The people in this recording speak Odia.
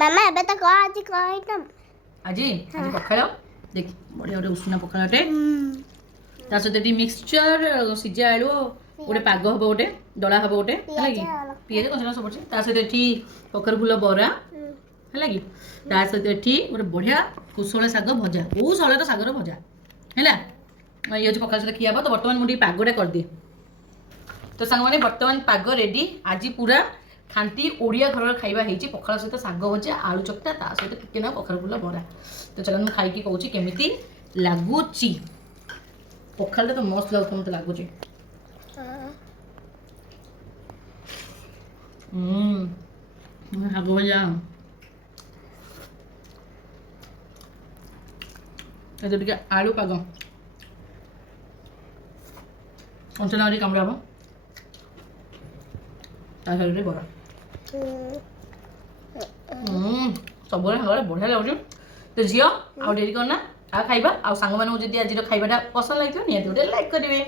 ମାମା ଏବେ ତ କହ ଆଜି କଣ ଆଇଟମ୍? ଆଜି ଆଜି ପଖାଳ ଦେଖ ବଢିଆ ଗୋଟେ ଉଷୁନା ପଖାଳଟେ ତା ସହିତ ଏଠି ମିକ୍ସଚର ସିଝା ଆଳୁ ଗୋଟେ ପାଗ ହବ ଗୋଟେ ଦଳା ହବ ଗୋଟେ ହେଲା କି ପିଆଜ କଞ୍ଚା ସବୁ ଅଛି ତା ସହିତ ଏଠି କଖାରୁ ଫୁଲ ବରା ହେଲା କି ତା ସହିତ ଏଠି ଗୋଟେ ବଢିଆ କୁଶଳ ଶାଗ ଭଜା କୋଉ ସଳତ ଶାଗର ଭଜା ହେଲା ଇଏ ହଉଛି ପଖାଳ ସହିତ ଖିଆ ହବ ତ ବର୍ତ୍ତମାନ ମୁଁ ଟିକେ ପାଗଟା କରିଦିଏ ତ ସାଙ୍ଗମାନେ ବର୍ତ୍ତମାନ ପାଗ ରେଡି ଆଜି ପୁରା ଖାଣ୍ଟି ଓଡ଼ିଆ ଘରର ଖାଇବା ହେଇଛି ପଖାଳ ସହିତ ଶାଗ ଭଜା ଆଳୁ ଚକଟା ତା ସହିତ ଟିକେ ନା କଖାରୁ ଫୁଲ ବରା ତ ଚାଲ ମୁଁ ଖାଇକି କହୁଛି କେମିତି ଲାଗୁଛି ପଖାଳଟା ତ ମସ୍ତ ଲାଗୁଛି ମତେ ଲାଗୁଛି ଶାଗ ଭଜା ଏତେ ଟିକେ ଆଳୁ ପାଗ କଞ୍ଚା ଲଙ୍କା କାମୁଡ଼ା ହବ ତା ସାଇଡ଼ରେ ବରା ସବୁବେଳେ ସାଙ୍ଗରେ ବଢ଼ିଆ ଲାଗୁଛି ତ ଝିଅ ଆଉ ଡେରି କରନା ଆଉ ଖାଇବା ଆଉ ସାଙ୍ଗମାନଙ୍କୁ ଯଦି ଆଜିର ଖାଇବାଟା ପସନ୍ଦ ଲାଗିଥିବ ନିହାତି ଗୋଟେ ଲାଇକ୍ କରିବେ